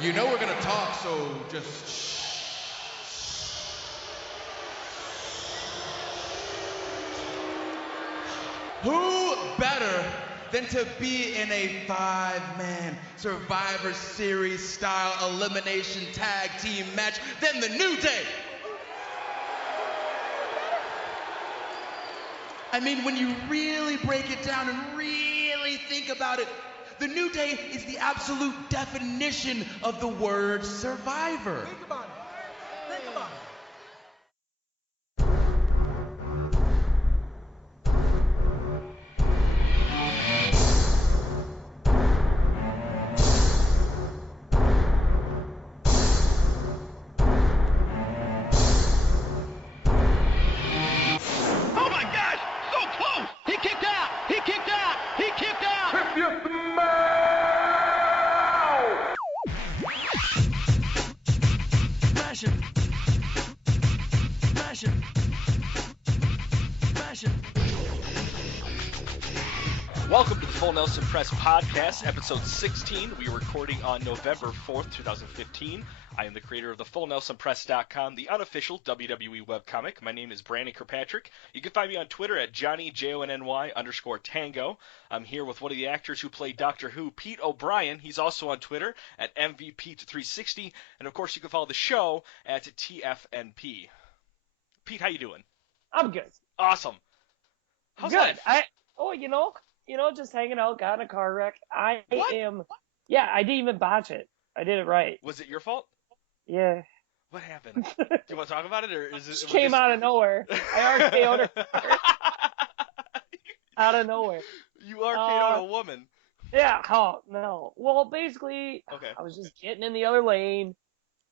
You know we're going to talk, so just shh. Who better than to be in a 5-man Survivor Series style elimination tag team match than the New Day? I mean, when you really break it down and really think about it, the New Day is the absolute definition of the word survivor. Think about it. Think about it. Welcome to the Full Nelson Press Podcast, episode 16. We are recording on November 4th, 2015. I am the creator of the FullNelsonPress.com, the unofficial WWE webcomic. My name is Brandon Kirkpatrick. You can find me on Twitter at JohnnyJONNY_Tango. I'm here with one of the actors who played Doctor Who, Pete O'Brien. He's also on Twitter at MVPete360. And of course, you can follow the show at TFNP. Pete, how you doing? I'm good. Awesome. How's good. life? Just hanging out, got in a car wreck. What? Yeah, I didn't even botch it. I did it right. Was it your fault? Yeah. What happened? Do you want to talk about it, or is it? Just came out of nowhere. I RKO'd her out of nowhere. You RKO'd a woman. Yeah. Oh no. Well, basically, okay. I was just getting in the other lane,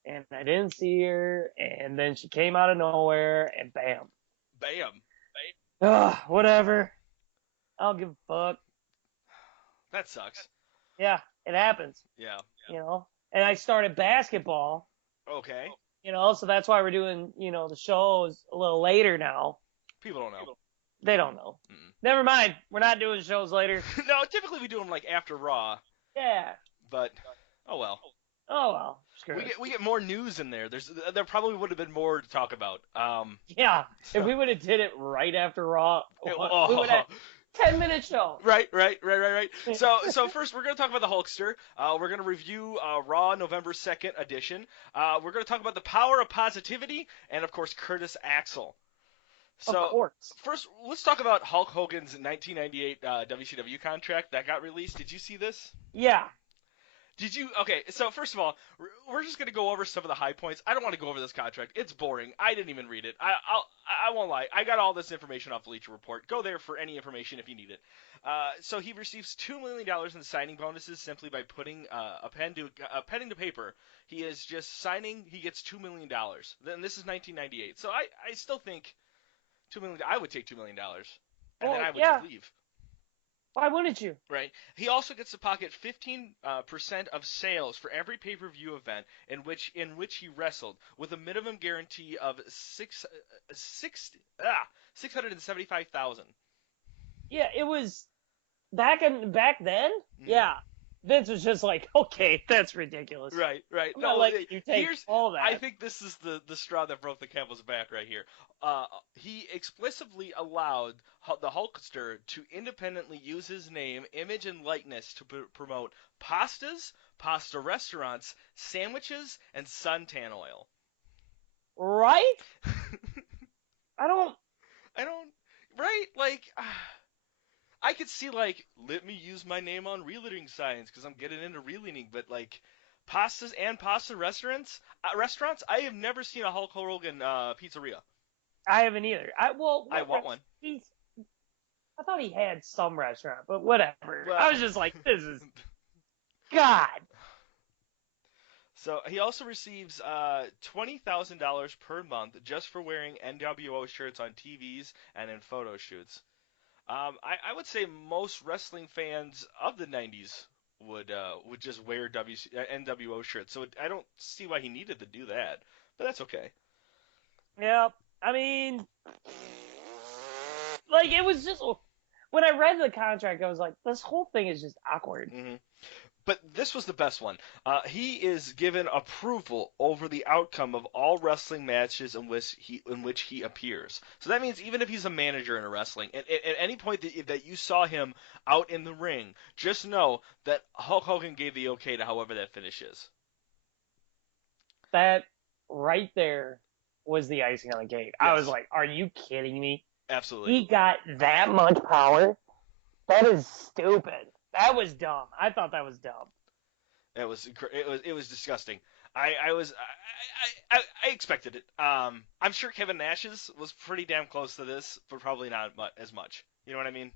and I didn't see her, and then she came out of nowhere, and bam. Bam. Ugh, whatever. I don't give a fuck. That sucks. Yeah, it happens. Yeah. You know, and I started basketball. Okay. You know, so that's why we're doing, the shows a little later now. People don't know. They don't know. Mm-mm. Never mind. We're not doing shows later. No, typically we do them like after Raw. Yeah. But, oh well. Oh well. Screw it. We get more news in there. There probably would have been more to talk about. Yeah. So. If we would have did it right after Raw, we would have 10-minute show. Right. So first, we're going to talk about the Hulkster. We're going to review Raw November 2nd edition. We're going to talk about the power of positivity and, of course, Curtis Axel. So, of course. First, let's talk about Hulk Hogan's 1998 WCW contract that got released. Did you see this? Yeah. Did you? Okay, so first of all, we're just going to go over some of the high points. I don't want to go over this contract. It's boring. I didn't even read it. I won't lie. I got all this information off Bleacher Report. Go there for any information if you need it. So he receives $2 million in signing bonuses simply by putting a pen to paper. He is just signing. He gets $2 million. Then this is 1998. So I still think $2 million. I would take $2 million, and then I would just leave. Why wouldn't you? Right. He also gets to pocket 15% of sales for every pay-per-view event in which he wrestled, with a minimum guarantee of $675,000. Yeah, it was back then. Mm-hmm. Yeah, Vince was just like, okay, that's ridiculous. Right. I'm not letting you take all that. I think this is the straw that broke the camel's back right here. He explicitly allowed the Hulkster to independently use his name, image, and likeness to promote pastas, pasta restaurants, sandwiches, and suntan oil. Right? I don't. Right? Like, I could see, like, let me use my name on real-eating signs because I'm getting into real-eating, but, like, pastas and pasta restaurants, I have never seen a Hulk Hogan pizzeria. I haven't either. I want one. I thought he had some restaurant, but whatever. Well, I was just like, this is God. So he also receives $20,000 per month just for wearing NWO shirts on TVs and in photo shoots. I would say most wrestling fans of the 90s would just wear NWO shirts. So I don't see why he needed to do that, but that's okay. Yeah, I mean, like, it was just, when I read the contract, I was like, this whole thing is just awkward. Mm-hmm. But this was the best one. He is given approval over the outcome of all wrestling matches in which he appears. So that means even if he's a manager in a wrestling, at any point that you saw him out in the ring, just know that Hulk Hogan gave the okay to however that finish is. That right there was the icing on the cake. Yes. I was like, are you kidding me? Absolutely. He got that much power? That is stupid. That was dumb. I thought that was dumb. It was disgusting. I expected it. I'm sure Kevin Nash's was pretty damn close to this, but probably not as much. You know what I mean?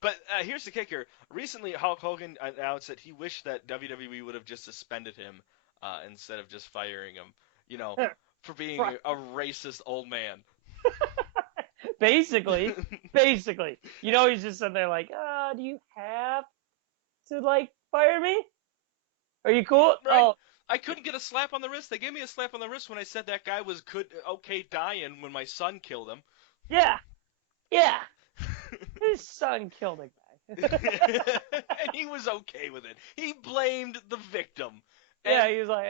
But here's the kicker. Recently, Hulk Hogan announced that he wished that WWE would have just suspended him instead of just firing him. You know, for being a racist old man. Basically. You know, he's just sitting there like, do you have to, like, fire me? Are you cool? Right. Oh. I couldn't get a slap on the wrist. They gave me a slap on the wrist when I said that guy was okay dying when my son killed him. Yeah. His son killed a guy. And he was okay with it. He blamed the victim. Yeah, he was like,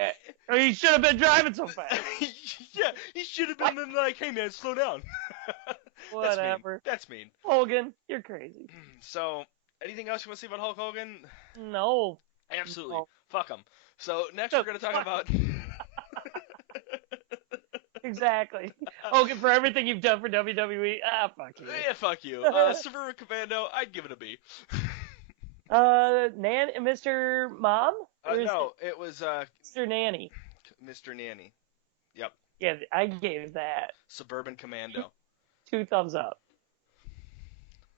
he should have been driving so fast. Yeah, he should have been like, hey man, slow down. Whatever. That's mean. Hogan, you're crazy. So, anything else you want to say about Hulk Hogan? No. Absolutely. No. Fuck him. So, next we're going to talk about... Exactly. Hogan, for everything you've done for WWE, fuck you. Yeah, fuck you. Suburban Commando, I'd give it a B. Mr. Mom? No, it was Mr. Nanny. Mr. Nanny. Yep. Yeah, I gave that Suburban Commando. 2 thumbs up.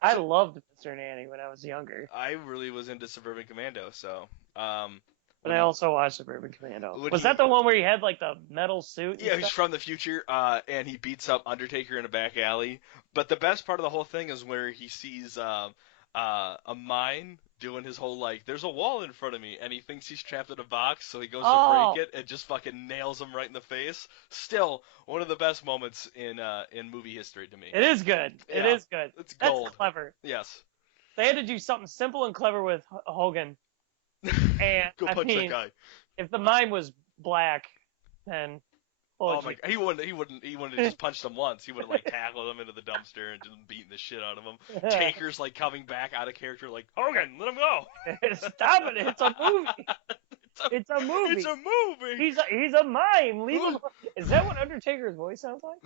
I loved Mr. Nanny when I was younger. I really was into Suburban Commando, so. But I also watched Suburban Commando. Was that the one where he had like the metal suit? Yeah, he's from the future, and he beats up Undertaker in a back alley. But the best part of the whole thing is where he sees a mine doing his whole like, there's a wall in front of me, and he thinks he's trapped in a box, so he goes to break it and just fucking nails him right in the face. Still, one of the best moments in movie history to me. It is good. Yeah, it is good. It's gold. That's clever. Yes. They had to do something simple and clever with Hogan. And Go punch that guy. If the mime was black, then oh my God. He wouldn't have just punched him once. He would have like tackled him into the dumpster and just beaten the shit out of him. Taker's like coming back out of character like, Hogan, let him go. Stop it, it's a movie. It's a movie. It's a movie. He's a mime. Leave him. Is that what Undertaker's voice sounds like?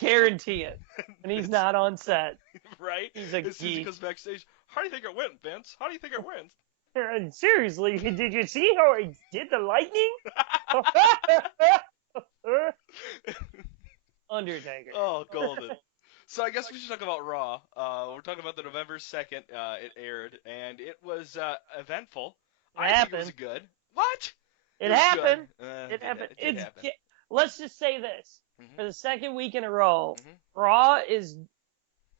Guarantee it. And he's not on set. Right? He's a as soon as he geek. goes backstage, how do you think it went, Vince? How do you think it went? Seriously, did you see how he did the lightning? Undertaker. Oh, golden. So I guess we should talk about Raw. We're talking about the November 2nd it aired, and it was eventful. I think it was good. What? It happened. It happened. Let's just say this. Mm-hmm. For the second week in a row, Mm-hmm. Raw is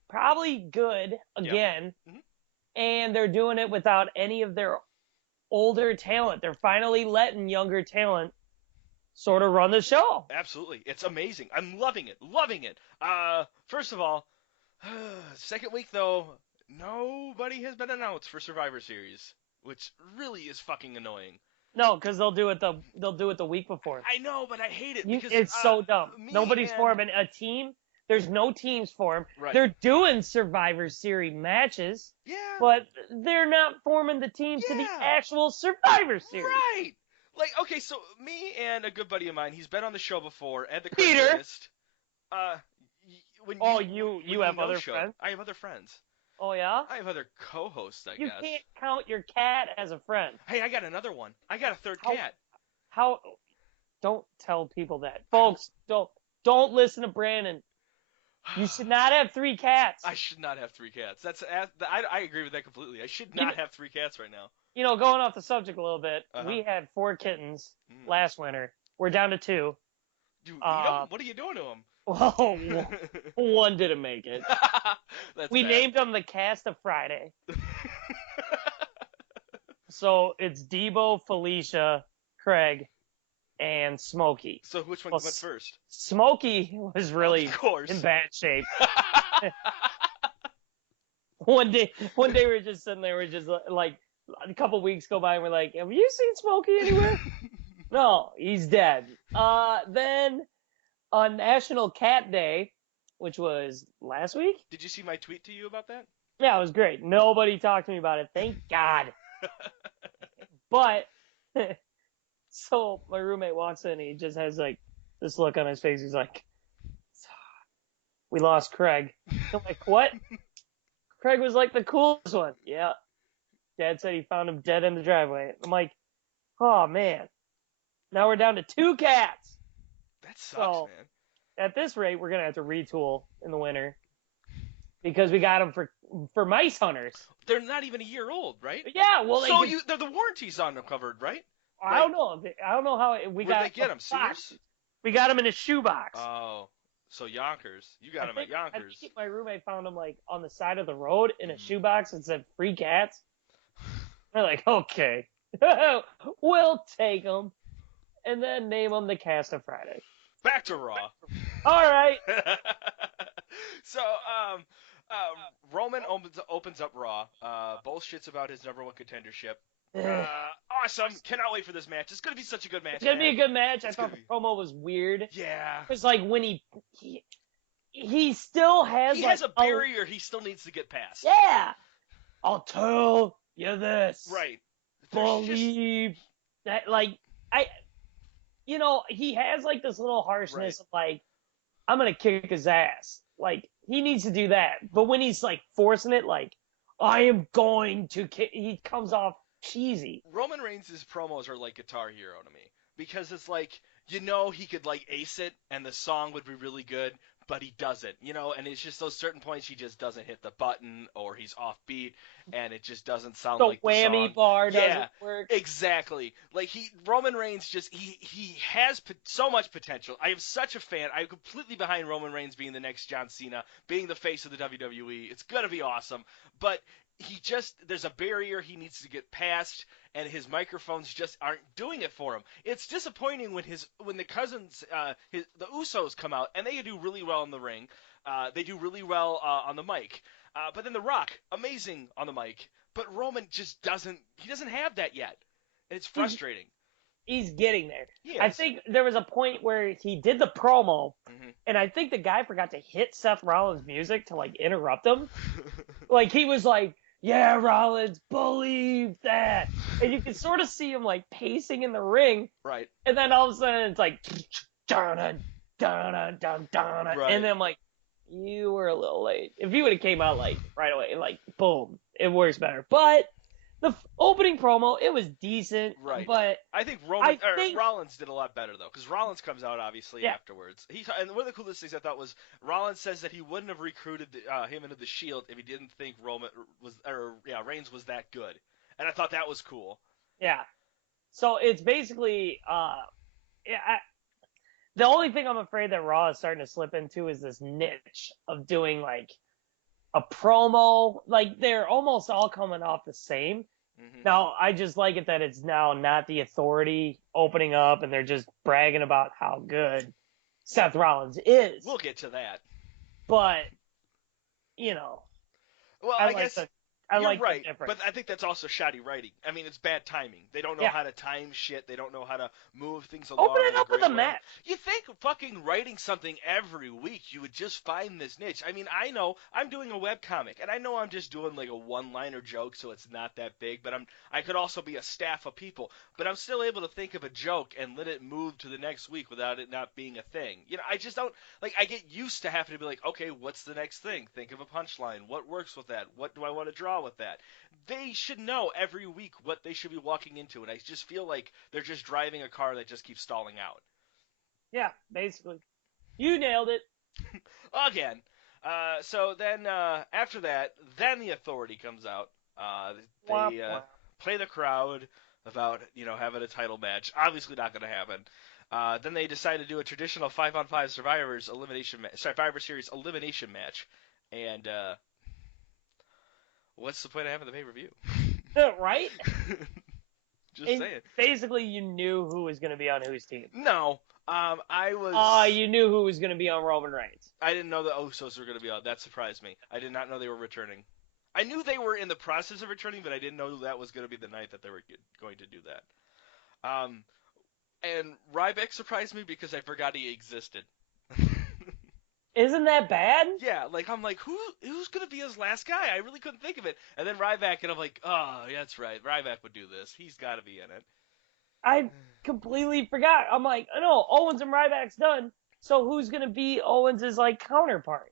probably good again. Mm-hmm. And they're doing it without any of their older talent. They're finally letting younger talent sort of run the show. Absolutely. It's amazing. I'm loving it. Loving it. First of all, second week, though, nobody has been announced for Survivor Series, which really is fucking annoying. No, because they'll do it the week before. I know, but I hate it. Because, it's so dumb. Nobody's forming a team. There's no teams formed. Right. They're doing Survivor Series matches. Yeah. But they're not forming the teams to the actual Survivor Series. Right. Like, okay, so me and a good buddy of mine, he's been on the show before, Ed the Peter. Cartoonist. You have other friends? I have other friends. Oh, yeah? I have other co-hosts, I You guess. can't count your cat as a friend. Hey, I got another one. I got a third cat. How? Don't tell people that. Folks, don't listen to Brandon. You should not have 3 cats. I should not have 3 cats. I agree with that completely. I should not have 3 cats right now. You know, going off the subject a little bit, we had 4 kittens last winter. We're down to 2. You know, what are you doing to them? Well, one didn't make it. We named them the Cast of Friday. So it's Debo, Felicia, Craig, and Smokey. So which one went first? Smokey was really in bad shape. one day we were just sitting there, we're just like, a couple weeks go by and we're like, have you seen Smokey anywhere? No, he's dead. Then on National Cat Day, which was last week. Did you see my tweet to you about that? Yeah, it was great. Nobody talked to me about it. Thank God. But, so my roommate walks in, he just has like this look on his face. He's like, we lost Craig. I'm like, what? Craig was like the coolest one. Yeah. Dad said he found him dead in the driveway. I'm like, oh man. Now we're down to 2 cats. That sucks, So, man. At this rate, we're gonna have to retool in the winter because we got them for mice hunters. They're not even a year old, right? Yeah, well, so the warranty's on them covered, right? I don't know. I don't know how we got. Where'd they get them? Sears? We got them in a shoebox. Oh, so Yonkers. You got them at Yonkers. I think my roommate found them like on the side of the road in a shoebox and said free cats. We're like, okay, we'll take them, and then name them the Cast of Friday. Back to Raw. All right. So, Roman opens up Raw, bullshits about his #1 contendership. Awesome. Cannot wait for this match. It's going to be such a good match. It's going to be a good match. I thought the promo was weird. Yeah. Because, like, when he still has, he has a barrier he still needs to get past. Yeah. I'll tell you this. Right. Believe that, like, he has, like, this little harshness of, like, I'm going to kick his ass. Like, he needs to do that. But when he's, like, forcing it, like, I am going to kick, he comes off cheesy. Roman Reigns' promos are like Guitar Hero to me. Because it's like, he could, like, ace it, and the song would be really good, but he doesn't, and it's just those certain points he just doesn't hit the button, or he's off beat, and it just doesn't sound like the song. The whammy bar doesn't work. Exactly. Like, Roman Reigns he has so much potential. I am such a fan. I'm completely behind Roman Reigns being the next John Cena, being the face of the WWE. It's gonna be awesome. But there's a barrier he needs to get past, and his microphones just aren't doing it for him. It's disappointing when the cousins, the Usos come out, and they do really well in the ring. They do really well on the mic. But then The Rock, amazing on the mic. But Roman just doesn't have that yet. And it's frustrating. He's getting there. He is. I think there was a point where he did the promo, and I think the guy forgot to hit Seth Rollins' music to, like, interrupt him. Like, he was like, yeah, Rollins, believe that. And you can sort of see him, like, pacing in the ring. Right. And then all of a sudden it's like, dun dun dun dun. Right. And then I'm like, you were a little late. If you would have came out, like, right away, like, boom, it works better. But the opening promo, it was decent. Right. But I think Rollins did a lot better, though, because Rollins comes out, obviously, afterwards. And one of the coolest things I thought was Rollins says that he wouldn't have recruited him into the Shield if he didn't think Reigns was that good. And I thought that was cool. Yeah. So it's basically, the only thing I'm afraid that Raw is starting to slip into is this niche of doing, like, a promo. Like, they're almost all coming off the same. Now, I just like it that it's now not the Authority opening up and they're just bragging about how good Seth Rollins is. We'll get to that. But, Well, I guess you're right, but I think that's also shoddy writing. I mean, it's bad timing. They don't know how to time shit. They don't know how to move things along. Open it up with a match. You think fucking writing something every week, you would just find this niche. I mean, I know I'm doing a webcomic, and I know I'm just doing like a one-liner joke, so it's not that big, but I could also be a staff of people. But I'm still able to think of a joke and let it move to the next week without it not being a thing. I just don't, like, I get used to having to be like, okay, what's the next thing? Think of a punchline. What works with that? What do I want to draw with that? They should know every week what they should be walking into, and I just feel like they're just driving a car that just keeps stalling out. Yeah, basically. You nailed it. Again. So then after that, then the Authority comes out. They play the crowd about, having a title match. Obviously not going to happen. Then they decide to do a traditional 5-on-5 Survivor Series elimination match. And what's the point of having the pay-per-view? Right? Just saying. Basically, you knew who was going to be on whose team. No. I was... you knew who was going to be on Roman Reigns. I didn't know the Usos were going to be on. That surprised me. I did not know they were returning. I knew they were in the process of returning, but I didn't know that was going to be the night that they were going to do that. And Ryback surprised me because I forgot he existed. Isn't that bad? Yeah, like I'm like, who's gonna be his last guy? I really couldn't think of it. And then Ryback, and I'm like, oh, yeah, that's right. Ryback would do this. He's got to be in it. I completely forgot. I'm like, I know Owens and Ryback's done. So who's gonna be Owens' like counterpart?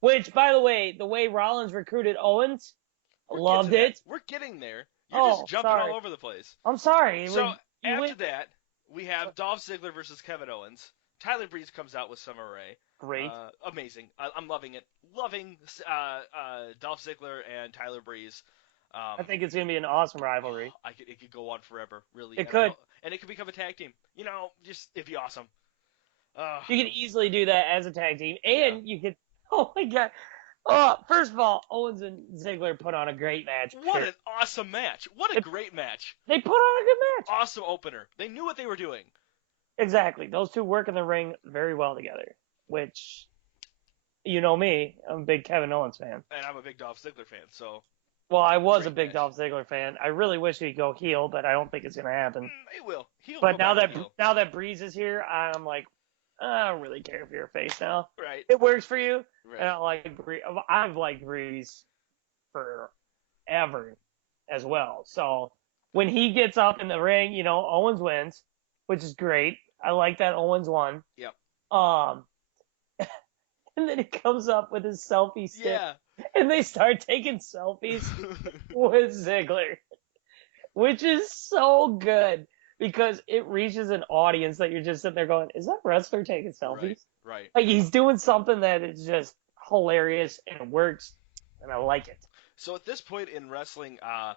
Which, by the way Rollins recruited Owens, loved it. We're getting there. You're just jumping all over the place. I'm sorry. So after that, we have Dolph Ziggler versus Kevin Owens. Tyler Breeze comes out with Summer Rae. Great. Amazing. I'm loving it. Loving Dolph Ziggler and Tyler Breeze. I think it's going to be an awesome rivalry. It could go on forever, really. It could. And it could become a tag team. It'd be awesome. You could easily do that as a tag team. And you could, oh my God. First of all, Owens and Ziggler put on a great match. What an awesome match. What a great match. They put on a good match. Awesome opener. They knew what they were doing. Exactly. Those two work in the ring very well together, which, you know me, I'm a big Kevin Owens fan. And I'm a big Dolph Ziggler fan, so. Well, I was a big Dolph Ziggler fan. I really wish he'd go heel, but I don't think it's going to happen. He will. But now that Breeze is here, I'm like, I don't really care if you're a face now. Right. It works for you. Right. And I like Breeze. I've liked Breeze forever as well. So when he gets up in the ring, Owens wins, which is great. I like that Owens won. Yep. And then he comes up with his selfie stick. Yeah. And they start taking selfies with Ziggler, which is so good because it reaches an audience that you're just sitting there going, is that wrestler taking selfies? Right. Like he's doing something that is just hilarious and it works, and I like it. So at this point in wrestling, I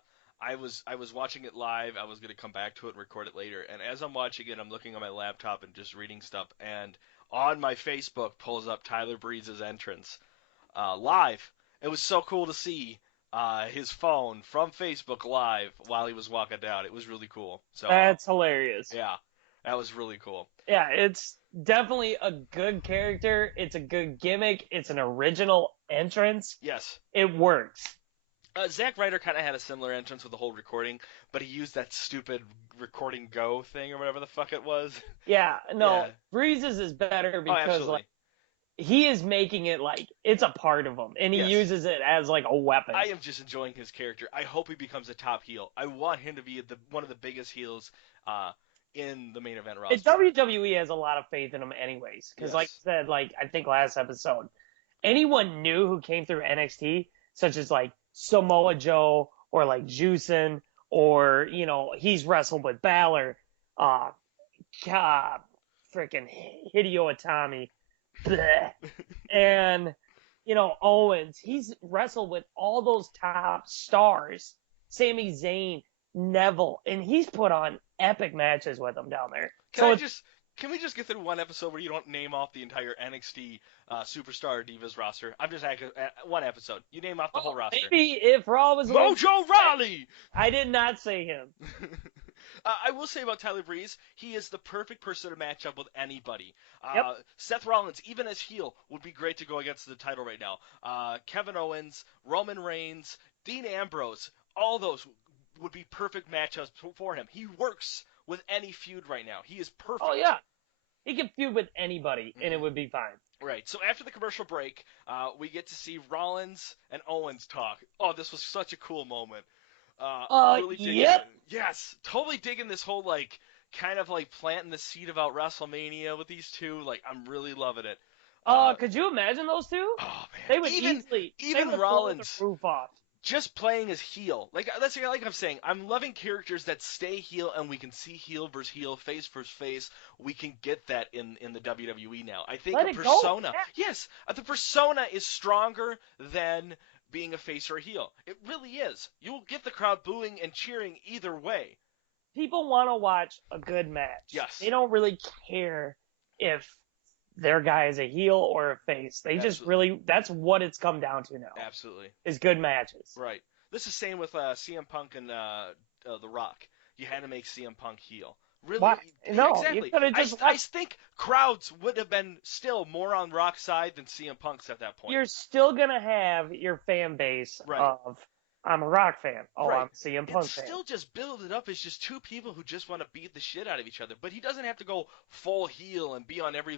was watching it live. I was going to come back to it and record it later. And as I'm watching it, I'm looking on my laptop and just reading stuff. And on my Facebook pulls up Tyler Breeze's entrance live. It was so cool to see his phone from Facebook live while he was walking down. It was really cool. So that's hilarious. Yeah, that was really cool. Yeah, it's definitely a good character. It's a good gimmick. It's an original entrance. Yes. It works. Zack Ryder kind of had a similar entrance with the whole recording, but he used that stupid recording go thing or whatever the fuck it was. Yeah, no, Breeze's is better because he is making it like it's a part of him, and he uses it as like a weapon. I am just enjoying his character. I hope he becomes a top heel. I want him to be one of the biggest heels in the main event roster. WWE has a lot of faith in him anyways, because like I said, I think last episode, anyone new who came through NXT, such as like Samoa Joe or like Juicin, or he's wrestled with Balor, freaking Hideo Itami. And Owens, he's wrestled with all those top stars, Sami Zayn, Neville, and he's put on epic matches with them down there. Can we just get through one episode where you don't name off the entire NXT Superstar Divas roster? I'm just asking one episode. You name off the whole roster. Maybe if Raw was Mojo Rawley. I did not say him. I will say about Tyler Breeze, he is the perfect person to match up with anybody. Yep. Seth Rollins, even as heel, would be great to go against the title right now. Kevin Owens, Roman Reigns, Dean Ambrose, all those would be perfect matchups for him. He works with any feud right now. He is perfect. Oh, yeah. He can feud with anybody, and it would be fine. Right. So after the commercial break, we get to see Rollins and Owens talk. Oh, this was such a cool moment. Really digging it. Yes, totally digging this whole kind of planting the seed about WrestleMania with these two. I'm really loving it. Could you imagine those two? Oh man, they would even Rollins blow the roof off. Just playing as heel. Like I'm saying, I'm loving characters that stay heel, and we can see heel versus heel, face versus face. We can get that in the WWE now. I think the persona. Yes, the persona is stronger than being a face or a heel. It really is. You'll get the crowd booing and cheering either way. People want to watch a good match. Yes. They don't really care if their guy is a heel or a face. They just really, that's what it's come down to now. Absolutely. Is good matches. Right. This is same with CM Punk and The Rock. You had to make CM Punk heel. Really? Why? No, exactly. you could have just I think crowds would have been still more on Rock's side than CM Punk's at that point. You're still gonna have your fan base of I'm a Rock fan. Oh, I'm a CM Punk fan. Still just build it up as just two people who just want to beat the shit out of each other. But he doesn't have to go full heel and be on every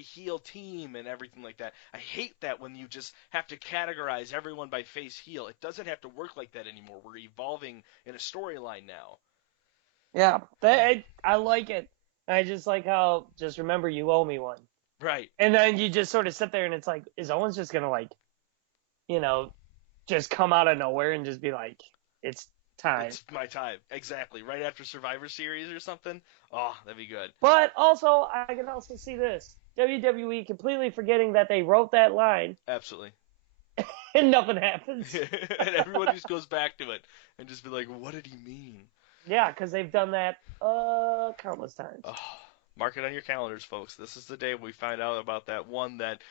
heel team and everything like that. I hate that when you just have to categorize everyone by face heel. It doesn't have to work like that anymore. We're evolving in a storyline now. Yeah, I like it. I just like how, just remember you owe me one. Right. And then you just sort of sit there and it's like, is Owens just going to just come out of nowhere and just be like, it's time. It's my time. Exactly. Right after Survivor Series or something. Oh, that'd be good. But also, I can also see this. WWE completely forgetting that they wrote that line. Absolutely. And nothing happens. And everyone just goes back to it and just be like, what did he mean? Yeah, because they've done that countless times. Oh, mark it on your calendars, folks. This is the day we find out about that one that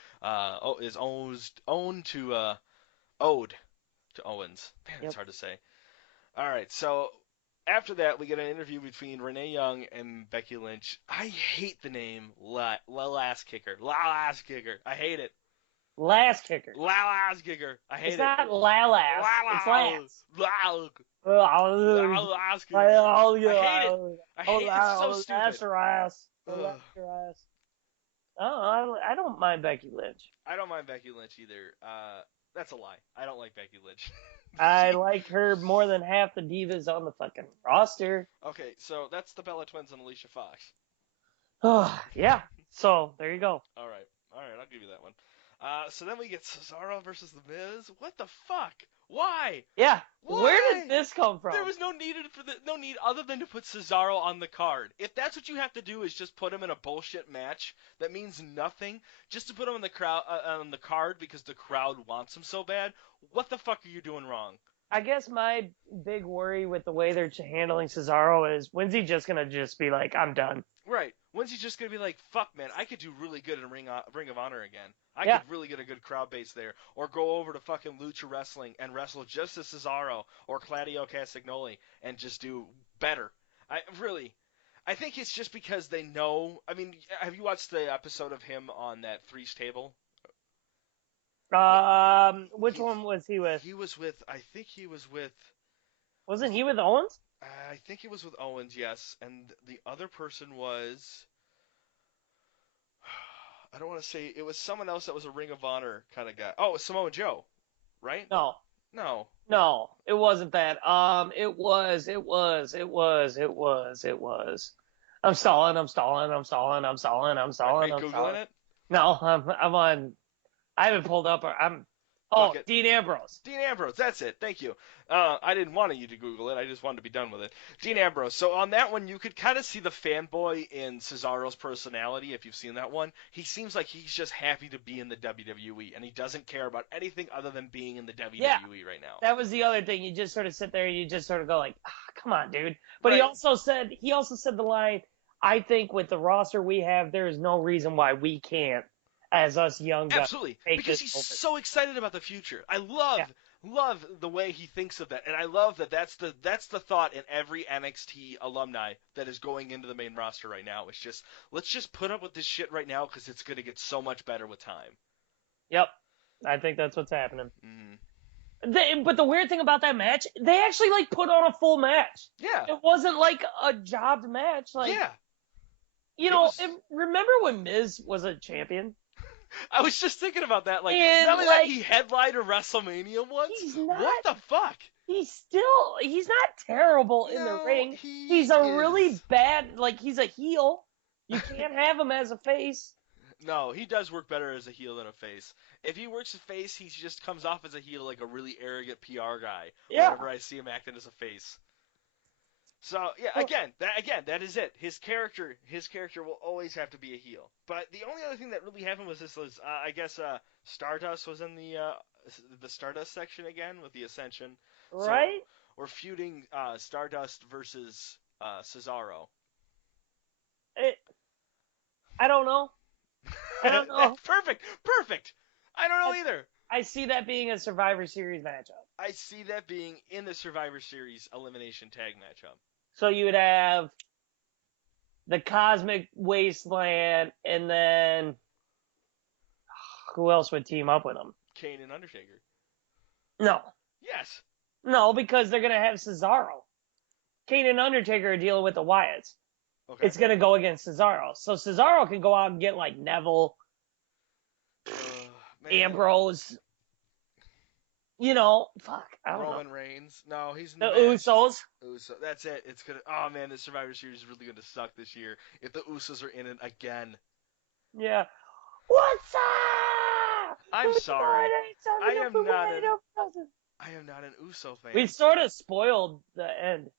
is owed to Owens. Man, that's hard to say. All right, so after that, we get an interview between Renee Young and Becky Lynch. I hate the name Last Kicker. Last Kicker. I hate it. Last Kicker. Last Kicker. I hate it. It's not Lalas. It's Last. Last Kicker. I hate it. I hate it. It's so stupid. That's your ass. That's your ass. Oh, I don't mind Becky Lynch. I don't mind Becky Lynch either. That's a lie. I don't like Becky Lynch. I like her more than half the divas on the fucking roster. Okay, so that's the Bella Twins and Alicia Fox. Oh, yeah. So, there you go. All right, I'll give you that one. So then we get Cesaro versus The Miz. What the fuck? Why? Yeah. Why? Where did this come from? There was no need other than to put Cesaro on the card. If that's what you have to do is just put him in a bullshit match that means nothing, just to put him on the card because the crowd wants him so bad, what the fuck are you doing wrong? I guess my big worry with the way they're handling Cesaro is, when's he just gonna just be like, I'm done? Right. When's he just gonna be like, fuck, man, I could do really good in Ring of Honor again. I could really get a good crowd base there. Or go over to fucking Lucha Wrestling and wrestle just as Cesaro or Claudio Castagnoli and just do better. I think it's just because they know. I mean, have you watched the episode of him on that Three's Table? Which one was he with? I think he was with. Wasn't he with Owens? I think he was with Owens, yes. And the other person was. I don't want to say. It was someone else that was a Ring of Honor kind of guy. Oh, it was Samoa Joe, right? No. No, it wasn't that. It was. I'm stalling. Are you Googling it? No, I'm on. I haven't pulled up. Dean Ambrose. Dean Ambrose, that's it. Thank you. I didn't want you to Google it. I just wanted to be done with it. Dean Ambrose. So on that one, you could kind of see the fanboy in Cesaro's personality, if you've seen that one. He seems like he's just happy to be in the WWE, and he doesn't care about anything other than being in the WWE right now. That was the other thing. You just sort of sit there and you just sort of go like, come on, dude. But he also said the line, I think with the roster we have, there is no reason why we can't, as us young guys. Absolutely, because he's so excited about the future. I love the way he thinks of that, and I love that's the thought in every NXT alumni that is going into the main roster right now. It's just, let's just put up with this shit right now because it's going to get so much better with time. Yep, I think that's what's happening. Mm-hmm. But the weird thing about that match, they actually put on a full match. Yeah, it wasn't like a jobbed match. Remember when Miz was a champion? I was just thinking about that. He headlined a WrestleMania once. What the fuck? He's not terrible in the ring. He's really bad. He's a heel. You can't have him as a face. No, he does work better as a heel than a face. If he works a face, he just comes off as a heel like a really arrogant PR guy. Yeah. Whenever I see him acting as a face. So again, that is it. His character will always have to be a heel. But the only other thing that really happened was Stardust was in the Stardust section again with the Ascension. Right. So we're feuding Stardust versus Cesaro. I don't know. Perfect. I don't know either. I see that being a Survivor Series matchup. I see that being in the Survivor Series elimination tag matchup. So you would have the Cosmic Wasteland, and then who else would team up with them? Kane and Undertaker. No. Yes. No, because they're going to have Cesaro. Kane and Undertaker are dealing with the Wyatts. Okay. It's going to go against Cesaro. So Cesaro can go out and get like Neville, Ambrose, you know, fuck, I don't Roman know. Reigns. No, he's in The match. Usos. That's it. It's gonna. Oh man, the Survivor Series is really gonna suck this year if the Usos are in it again. Yeah. What's up? I'm sorry. I am not I am not an Uso fan. We sort of spoiled the end.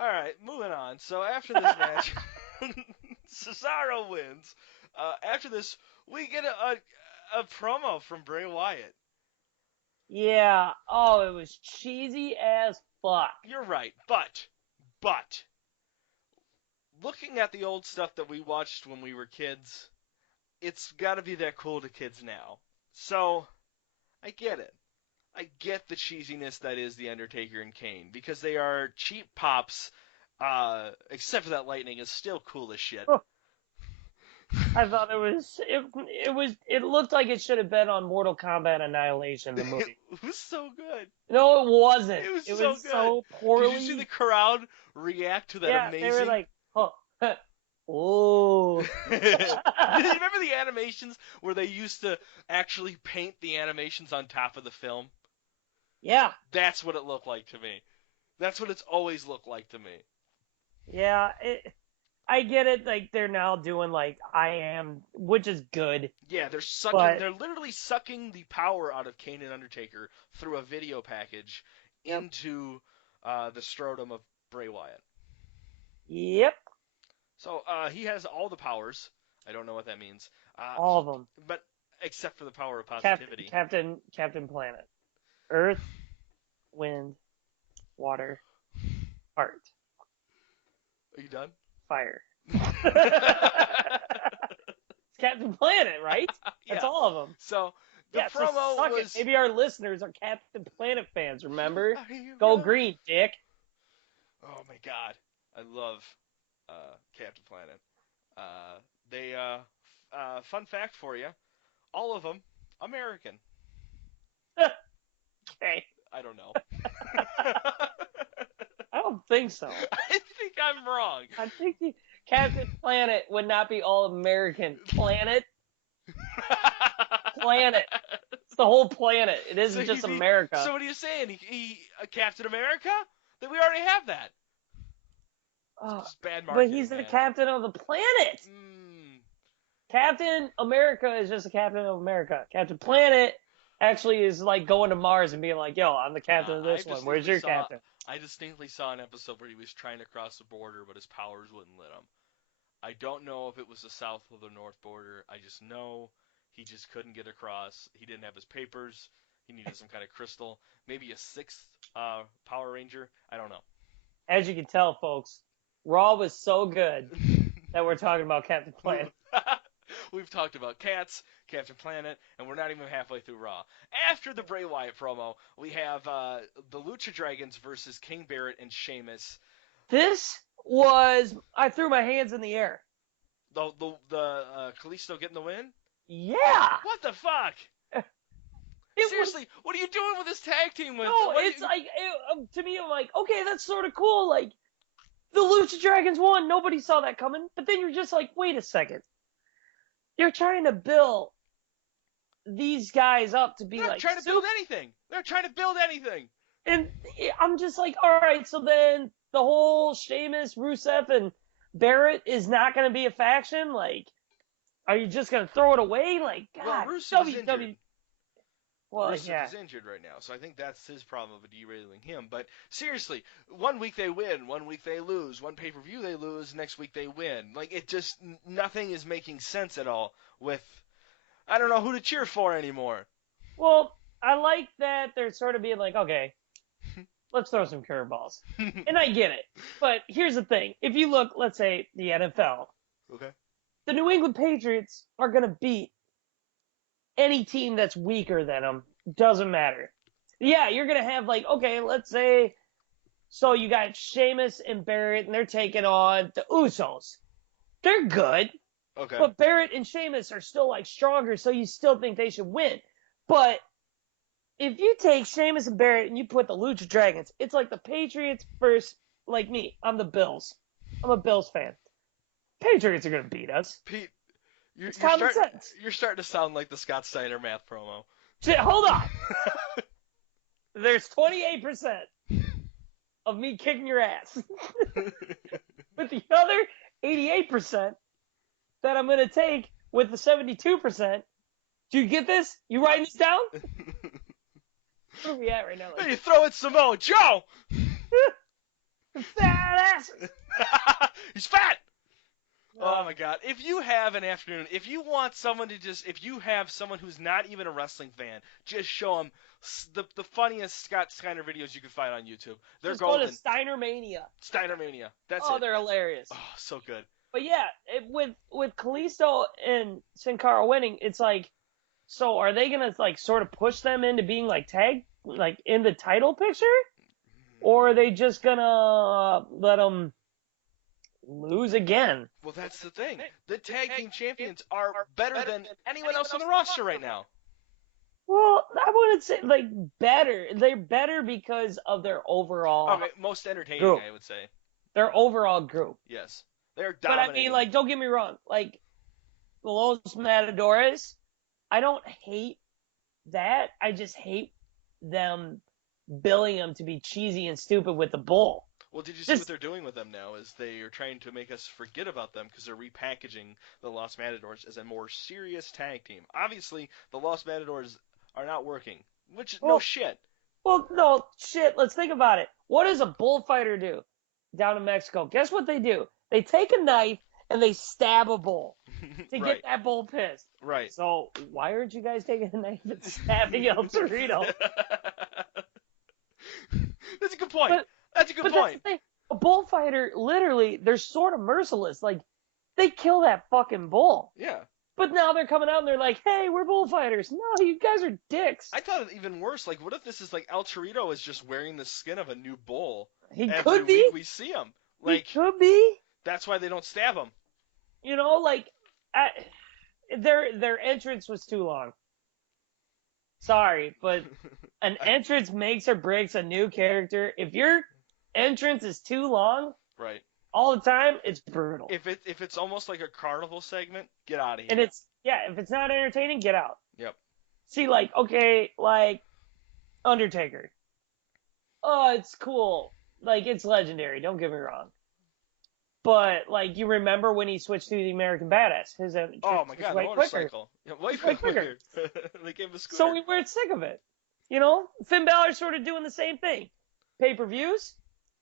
All right, moving on. So after this match, Cesaro wins. After this, we get a promo from Bray Wyatt. Yeah. Oh, it was cheesy as fuck. You're right, but looking at the old stuff that we watched when we were kids, it's got to be that cool to kids now. So I get it. I get the cheesiness that is The Undertaker and Kane, because they are cheap pops, except for that Lightning is still cool as shit. I thought it looked like it should have been on Mortal Kombat Annihilation, the movie. It was so good. No, it wasn't. It was so so good. good. Poorly. Did you see the crowd react to that amazing? They were like, oh, oh. Do you remember the animations where they used to actually paint the animations on top of the film? Yeah. That's what it looked like to me. That's what it's always looked like to me. Yeah, I get it. Like, they're now doing like I Am, which is good. Yeah, they're sucking. They're literally sucking the power out of Kane and Undertaker through a video package into the scrotum of Bray Wyatt. Yep. So he has all the powers. I don't know what that means. All of them. But except for the power of positivity. Captain Planet. Earth, wind, water, heart. Are you done? Fire. It's Captain Planet, right? That's all of them. So the promo was... Maybe our listeners are Captain Planet fans, remember? Go green, dick. Oh my god. I love Captain Planet. Fun fact for you, all of them American. Okay. I don't know. I don't think so. I think I'm wrong. I think Captain Planet would not be all American. Planet? Planet. It's the whole planet. It isn't just America. So what are you saying? He Captain America? Then we already have that. It's bad marketing, but he's the captain of the planet. Captain America is just the captain of America. Captain Planet actually is like going to Mars and being like, yo, I'm the captain of this one. Where's your captain? I distinctly saw an episode where he was trying to cross the border, but his powers wouldn't let him. I don't know if it was the south or the north border. I just know he just couldn't get across. He didn't have his papers. He needed some kind of crystal. Maybe a sixth Power Ranger. I don't know. As you can tell, folks, Raw was so good that we're talking about Captain Planet. We've talked about Cats, Captain Planet, and we're not even halfway through Raw. After the Bray Wyatt promo, we have the Lucha Dragons versus King Barrett and Sheamus. This was... I threw my hands in the air. The Kalisto getting the win? Yeah! What the fuck? Seriously, what are you doing with this tag team? No, it's like... to me, I'm like, okay, that's sort of cool. Like, the Lucha Dragons won. Nobody saw that coming. But then you're just like, wait a second. You're trying to build these guys up to be They're like... They're trying to build anything. They're trying to build anything. And I'm just like, all right, so then the whole Sheamus, Rusev, and Barrett is not going to be a faction? Like, are you just going to throw it away? Like, God, Rusev is injured. Well, Rusev is injured right now, so I think that's his problem of derailing him. But seriously, 1 week they win, 1 week they lose, one pay-per-view they lose, next week they win. Like, it just, nothing is making sense at all with, I don't know who to cheer for anymore. Well, I like that they're sort of being like, okay, let's throw some curveballs. And I get it. But here's the thing. If you look, let's say, the NFL, okay, the New England Patriots are going to beat any team that's weaker than them. Doesn't matter. Yeah, you're going to have, like, okay, let's say So you got Sheamus and Barrett, and they're taking on the Usos. They're good. Okay. But Barrett and Sheamus are still, like, stronger, so you still think they should win. But if you take Sheamus and Barrett and you put the Lucha Dragons, it's like the Patriots versus, like me. I'm the Bills. I'm a Bills fan. Patriots are going to beat us. Pete, It's common sense. You're starting to sound like the Scott Steiner math promo. Shit, hold on. There's 28% of me kicking your ass. With the other 88% that I'm going to take with the 72%. Do you get this? You writing this down? Where are we at right now? Hey, throw it Samoa Joe! Fat ass! He's fat! Oh my god. If you have an afternoon, if you want someone to just, if you have someone who's not even a wrestling fan, just show them the funniest Scott Steiner videos you can find on YouTube. They're Just golden. go to Steinermania. Steinermania. That's it. Oh, they're hilarious. Oh, so good. But yeah, with Kalisto and Sin Cara winning, it's like, so are they gonna like sort of push them into being like tag, like in the title picture, or are they just gonna let them lose again? Well, that's the thing. The tag team champions are better than anyone else on the roster right now. Well, I wouldn't say like better. They're better because of their overall. Okay, most entertaining, group. I would say. Their overall group. Yes, they're But dominating. I mean, like, don't get me wrong. Like, Los Matadores, I don't hate that. I just hate them billing them to be cheesy and stupid with the bull. Well, did you see what they're doing with them now? Is they are trying to make us forget about them because they're repackaging the Los Matadors as a more serious tag team. Obviously, the Los Matadors are not working, which is no shit. Well, no, shit, let's think about it. What does a bullfighter do down in Mexico? Guess what they do? They take a knife and they stab a bull to get that bull pissed. Right. So why aren't you guys taking a knife and stabbing El Torito? That's a good point. That's a good point. That's the thing. A bullfighter, literally, they're sort of merciless. Like, they kill that fucking bull. Yeah. But now they're coming out and they're like, hey, we're bullfighters. No, you guys are dicks. I thought it even worse. Like, what if this is like El Torito is just wearing the skin of a new bull? He Every could be. week we see him. Like, he could be. That's why they don't stab him. You know, like, their entrance was too long. Sorry, but an entrance makes or breaks a new character. If your entrance is too long, right, all the time, it's brutal. If it's almost like a carnival segment, get out of here. And if it's not entertaining, get out. Yep. See, like, okay, like Undertaker. Oh, it's cool. Like, it's legendary. Don't get me wrong. But like, you remember when he switched to the American Badass? His entrance oh my god, was the way motorcycle. quicker. Yeah, way quicker. They gave him a scooter. So we weren't sick of it. You know, Finn Balor's sort of doing the same thing. Pay-per-views,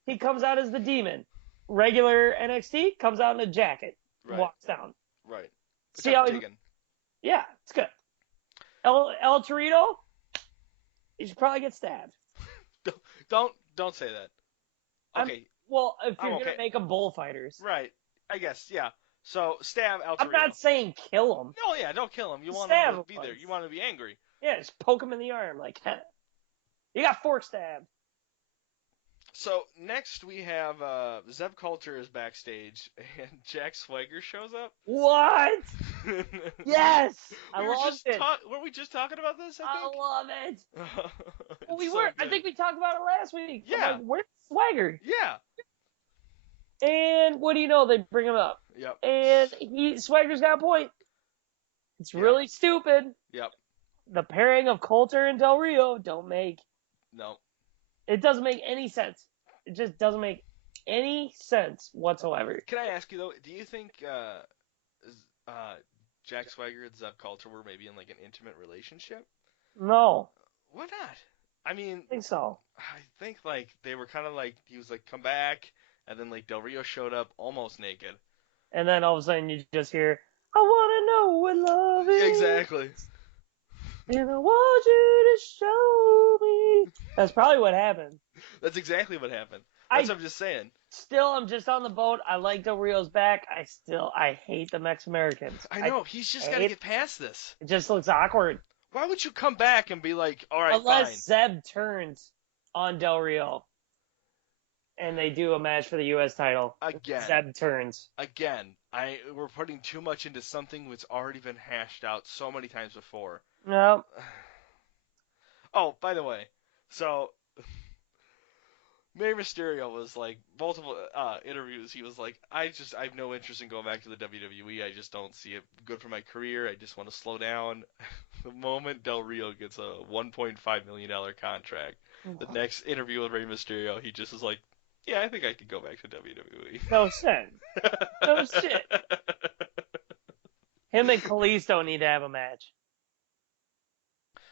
he comes out as the Demon. Regular NXT comes out in a jacket, walks down. Right. See how he, yeah, it's good. El Torito, he should probably get stabbed. Don't say that. Okay. Well, if you're gonna make them bullfighters, right? I guess, yeah. So stab El Torito. I'm not saying kill him. No, yeah, don't kill him. You want Stab him to be there. You want him to be angry. Yeah, just poke him in the arm, like, you got fork stabbed. So next we have Zeb Colter is backstage and Jack Swagger shows up. What? Yes, I love it. Were we just talking about this? I think. I love it. Well, we so were. good. I think we talked about it last week. Yeah. Like, where's Swagger? Yeah. And what do you know? They bring him up. Yep. And Swagger's got a point. It's really stupid. Yep. The pairing of Colter and Del Rio don't make. No. It doesn't make any sense. It just doesn't make any sense whatsoever. Can I ask you though? Do you think Jack Swagger and Zeb Colter were maybe in like an intimate relationship? No. Why not? I mean, I think so. I think like they were kind of like he was like come back, and then like Del Rio showed up almost naked. And then all of a sudden you just hear, I wanna know what love is. Exactly. And I want you to show me. That's probably what happened. That's exactly what happened. That's what I'm just saying. Still, I'm just on the boat. I like Del Rio's back. I hate the Mex-Americans. I know. He's just got to get past this. It just looks awkward. Why would you come back and be like, all right, Unless fine. Zeb turns on Del Rio. and they do a match for the U.S. title. Again. Zeb turns. Again, we're putting too much into something that's already been hashed out so many times before. No. Oh, by the way, so Rey Mysterio was like multiple interviews. He was like, I have no interest in going back to the WWE. I just don't see it good for my career. I just want to slow down. The moment Del Rio gets a $1.5 million contract, the next interview with Rey Mysterio, he just is like, yeah, I think I could go back to WWE. No shit. No shit. Him and Kalisto need to have a match.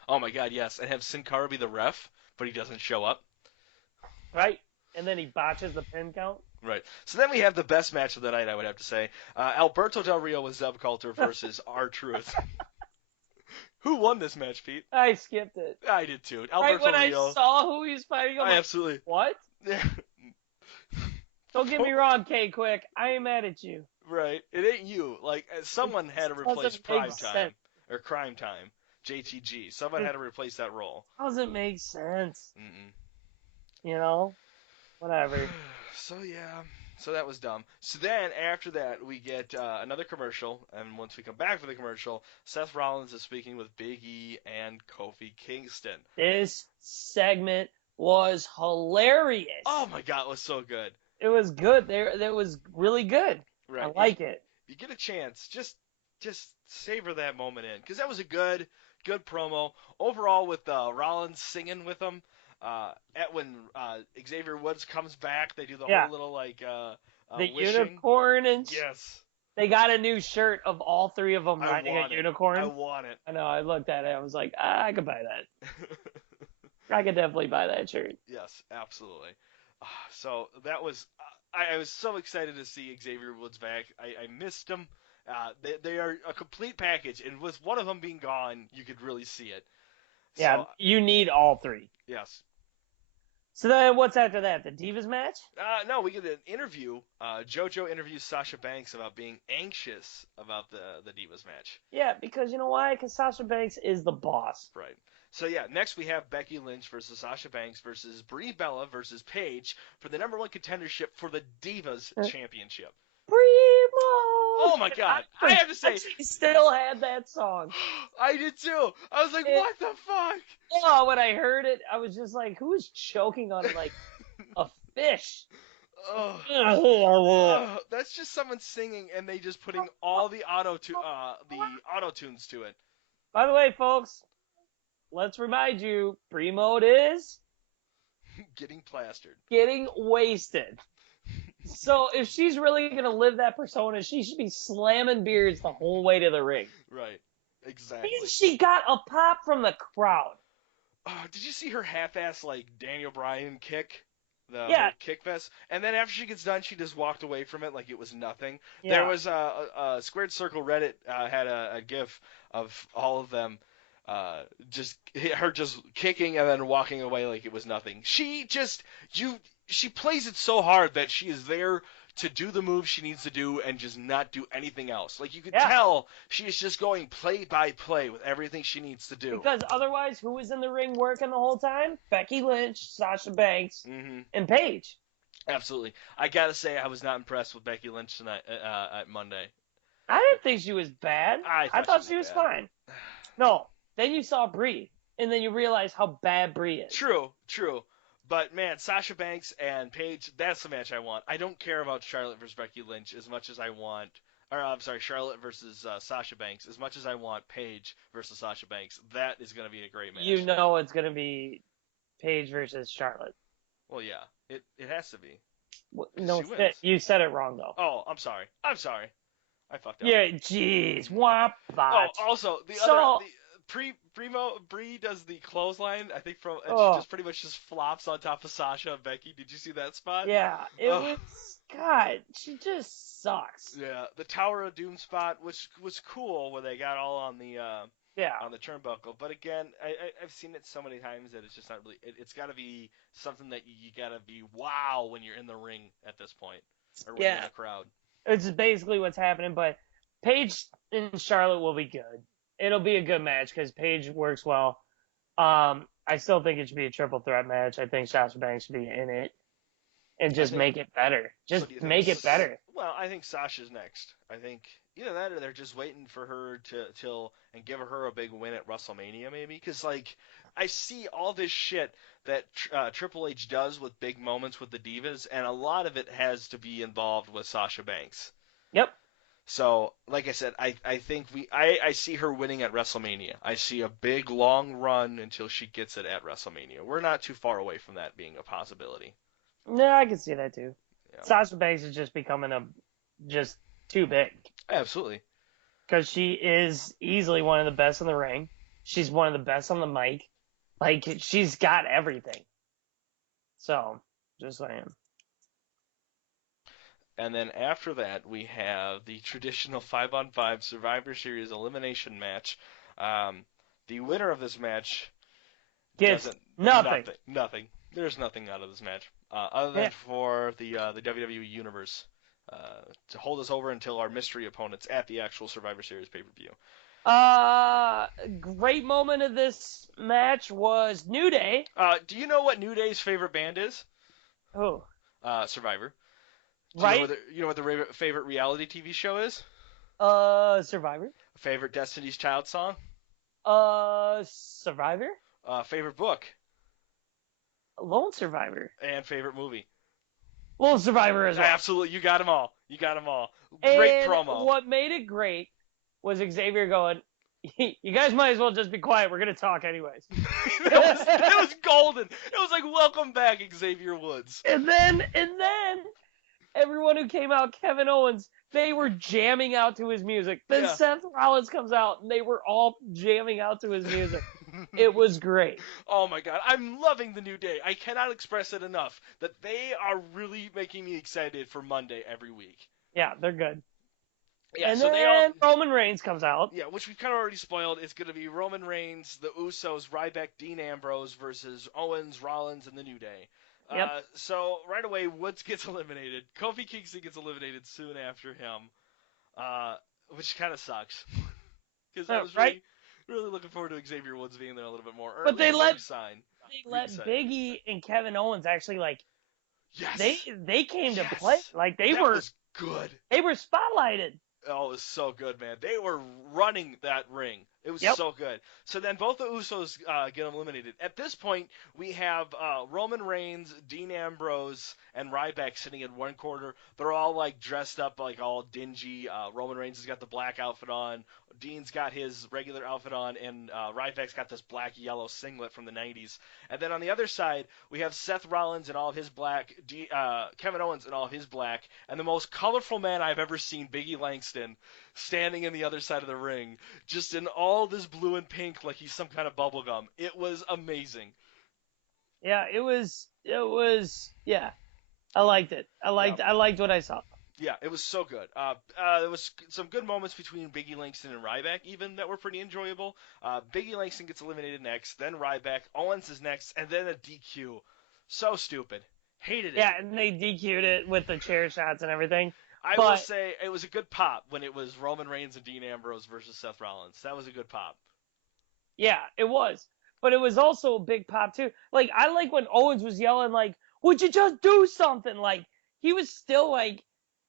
Oh my God, yes, and have Sin Cara be the ref, but he doesn't show up. Right? And then he botches the pin count. Right. So then we have the best match of the night, I would have to say. Alberto Del Rio with Zeb Colter versus R-Truth. Who won this match, Pete? I skipped it. I did too. Right Alberto when Rio. I saw who he was fighting, I'm like, absolutely. what? Don't get me wrong, K-Quick. I ain't mad at you. Right. It ain't you. Like, someone had to replace Prime Time. Or Crime Time. JTG. Someone had to replace that role. Doesn't make sense. Mm-mm. You know? Whatever. So, yeah. So that was dumb. So then, after that, we get another commercial. And once we come back from the commercial, Seth Rollins is speaking with Big E and Kofi Kingston. This segment was hilarious. Oh, my God. It was so good. It was good. That was really good. Right. I like it. You get a chance, just savor that moment in, because that was a good promo overall with Rollins singing with them. When Xavier Woods comes back, they do the whole little like the wishing. unicorn and yes. They got a new shirt of all three of them riding a unicorn. I want it. I know. I looked at it. I was like, I could buy that. I could definitely buy that shirt. Yes, absolutely. So that was. I was so excited to see Xavier Woods back. I missed him. They are a complete package, and with one of them being gone, you could really see it. Yeah, so, you need all three. Yes. So then what's after that? The Divas match? No, we get an interview. JoJo interviews Sasha Banks about being anxious about the Divas match. Yeah, because you know why? Because Sasha Banks is the boss. Right. So yeah, next we have Becky Lynch versus Sasha Banks versus Brie Bella versus Paige for the number one contendership for the Divas Championship. Primo! Oh my God! I have to say, she still had that song. I did too. I was like, what the fuck? Oh, when I heard it, I was just like, who is choking on like a fish? That's just someone singing and they just putting all the auto tunes to it. By the way, folks, let's remind you, pre-mode is getting plastered, getting wasted. So if she's really going to live that persona, she should be slamming beers the whole way to the ring. Right. Exactly. And she got a pop from the crowd. Did you see her half-ass, like, Daniel Bryan kick? The kick fest? And then after she gets done, she just walked away from it like it was nothing. Yeah. There was a Squared Circle Reddit had a gif of all of them just kicking and then walking away like it was nothing. She plays it so hard that she is there to do the move she needs to do and just not do anything else. Like, you could tell she is just going play by play with everything she needs to do. Because otherwise, who was in the ring working the whole time? Becky Lynch, Sasha Banks, and Paige. Absolutely. I gotta say, I was not impressed with Becky Lynch tonight at Monday. I didn't think she was bad. I thought she was fine. No. Then you saw Brie, and then you realized how bad Brie is. True. But, man, Sasha Banks and Paige, that's the match I want. I don't care about Charlotte versus Becky Lynch as much as I want – Charlotte versus Sasha Banks as much as I want Paige versus Sasha Banks. That is going to be a great match. You know it's going to be Paige versus Charlotte. Well, yeah. It has to be. No, you said it wrong, though. Oh, I'm sorry. I fucked up. Yeah, jeez. Womp botch. Oh, also, Brie does the clothesline, I think, she just pretty much just flops on top of Sasha and Becky. Did you see that spot? Yeah, it was, God, she just sucks. Yeah, the Tower of Doom spot, which was cool, where they got all on the on the turnbuckle. But again, I've seen it so many times that it's just not really, it's got to be something that you got to be wow when you're in the ring at this point, or when you're in the crowd. It's basically what's happening, but Paige and Charlotte will be good. It'll be a good match because Paige works well. I still think it should be a triple threat match. I think Sasha Banks should be in it. and just make it better. Just make it better. Well, I think Sasha's next. I think either that or they're just waiting for her and give her a big win at WrestleMania maybe. Because, like, I see all this shit that Triple H does with big moments with the Divas, and a lot of it has to be involved with Sasha Banks. Yep. So, like I said, I think I see her winning at WrestleMania. I see a big, long run until she gets it at WrestleMania. We're not too far away from that being a possibility. No, I can see that too. Yeah. Sasha Banks is just becoming just too big. Absolutely. Because she is easily one of the best in the ring. She's one of the best on the mic. Like, she's got everything. So, just saying. And then after that, we have the traditional 5-on-5 Survivor Series elimination match. The winner of this match gets nothing. There's nothing out of this match other than for the WWE Universe to hold us over until our mystery opponents at the actual Survivor Series pay-per-view. Great moment of this match was New Day. Do you know what New Day's favorite band is? Who? Survivor. Right? You know what the favorite reality TV show is? Survivor. Favorite Destiny's Child song? Survivor. Favorite book? Lone Survivor. And favorite movie? Lone Survivor as well. Absolutely, you got them all. And Great promo. What made it great was Xavier going, you guys might as well just be quiet. We're going to talk anyways. that was golden. It was like, welcome back, Xavier Woods. And then everyone who came out, Kevin Owens, they were jamming out to his music. Then Seth Rollins comes out, and they were all jamming out to his music. It was great. Oh, my God. I'm loving the New Day. I cannot express it enough that they are really making me excited for Monday every week. Yeah, they're good. Yeah, and so then Roman Reigns comes out. Yeah, which we've kind of already spoiled. It's going to be Roman Reigns, the Usos, Ryback, Dean Ambrose versus Owens, Rollins, and the New Day. Yep. So right away, Woods gets eliminated. Kofi Kingston gets eliminated soon after him, which kind of sucks. Because I was really looking forward to Xavier Woods being there a little bit more. But they let Biggie and Kevin Owens actually, like, yes, they came to play. Like, that was good. They were spotlighted. Oh, it was so good, man. They were running that ring. It was so good. So then both the Usos get eliminated. At this point, we have Roman Reigns, Dean Ambrose, and Ryback sitting in one corner. They're all, like, dressed up, like, all dingy. Roman Reigns has got the black outfit on. Dean's got his regular outfit on, and Ryback's got this black-yellow singlet from the 90s. And then on the other side, we have Seth Rollins in all of his black, Kevin Owens in all of his black, and the most colorful man I've ever seen, Biggie Langston, standing in the other side of the ring, just in all this blue and pink like he's some kind of bubblegum. It was amazing. Yeah, it was, yeah. I liked it. I liked what I saw. Yeah, it was so good. There was some good moments between Biggie Langston and Ryback even that were pretty enjoyable. Biggie Langston gets eliminated next, then Ryback, Owens is next, and then a DQ. So stupid. Hated it. Yeah, and they DQ'd it with the chair shots and everything. I will say it was a good pop when it was Roman Reigns and Dean Ambrose versus Seth Rollins. That was a good pop. Yeah, it was. But it was also a big pop, too. Like, I like when Owens was yelling, like, would you just do something? Like, he was still, like,